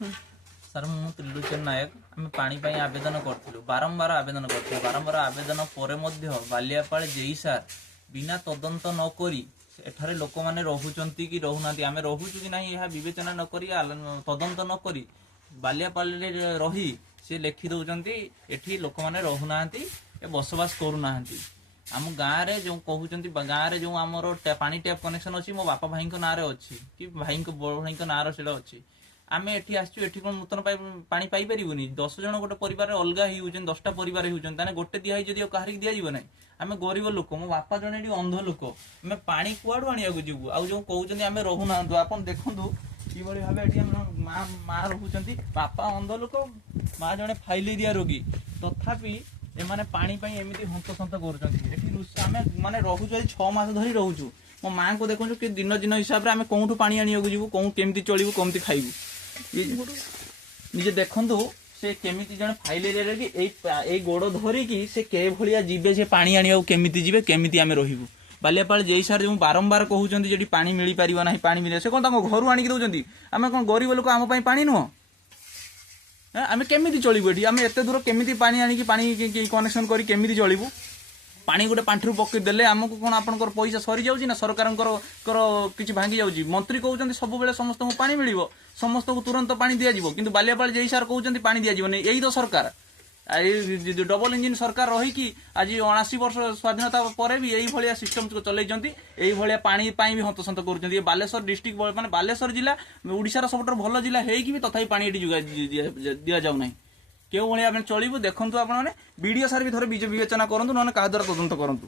Sir मु त्रिलोचन नायक आम पानी आवेदन करूँ बारंबार आवेदन करूँ बारंबार आवेदन पर बालियापाल जेई सार बिना तदंत नक एठारे लोक मैंने रोचंती कि रोना आम रोचु कि ना यह विवेचना नक तदंत नक बालियापाल रही सी लिखि दौरान एठी लोक मैंने रोना बसवास करूना आम गाँव में जो कहते गाँव में जो आमर पानी टैप कनेक्शन अच्छी मो बापा भाई ना अच्छी कि भाई बड़ भाई ना से अच्छी आम एठी आसचु एठी कोन नूतन पानी पाई परिबुनी 10 जन गोटे परिवार अलगा ही होचन 10टा परिवार ही होचन ताने गोटे दिया जदी काहरी दिया जीव नै आमे गरीब लोक मो बापा जने एठी अंध लोक आमे पानी कुआडू आनिया को जीवु आ जो कहउचंदी आमे रहु ना आपन देखंदु की बळी भाबे एठी मां रहउचंदी बापा अंध लोक मां जने फाइलेरिया रोगी तथापि एमाने पानी पई एमिति हंतसंत करूचंदी एठी आमे माने रहउछु 6 मास धरि रहउछु मो मां को देखंजु कि दिन दिन हिसाब रे आमे कोउठु पानी आनिया को जीवु कोउ केमिति चलिबु केमिति खाइबु निजे देखंतु से केमिति जन फाइलेरिया कि गोड़ धरिकी से के भलिया जीवे से पानी आनिया केमिति जीवे केमिति आमे रहिबु बालियापाल जेई सार जो बारंबार कहउचंदी जेडी पानी मिली परिबा नाही पानी मिले से कोन ताको घरु आनी दउचंदी आमे कोन गरीब लोक आम पई पानी नुह आमे केमिति चलिबु एठी आमे एते दूर केमिति पानी आनी कि पानी कनेक्शन करी केमिति चलिबु पानी गोटे पांठरू पकई देले आमको कोन आपनकर पैसा सरी जाउची ना सरकारंकर किछि भांगी जाउची मंत्री कहउचंदी सब बेले समस्त को पानी मिलिबो समस्त को तुरंत पानी दिया जीवो किंतु बालियापाल जेई सार कहउचंदी पानी दिया जीवो नै एई तो सरकार डबल इंजिन सरकार रही कि आज 79 वर्ष स्वाधीनता पर भी यही भाया सिस्टम चलैचंती यही भाया पानी पाई भी हंतसंत करूचंती बालेश्वर डिस्ट्रिक्ट माने बालेश्वर जिला ओडिसा रो सबटर भलो जिला हेई कि भी तथापि पानी एठी दिया जाउ नै केउ भाया आपण चलिबो देखंतु आपण माने वीडियो सार भी थोड़े विवेचना करंतु नने का द्वारा तदंत करंतु।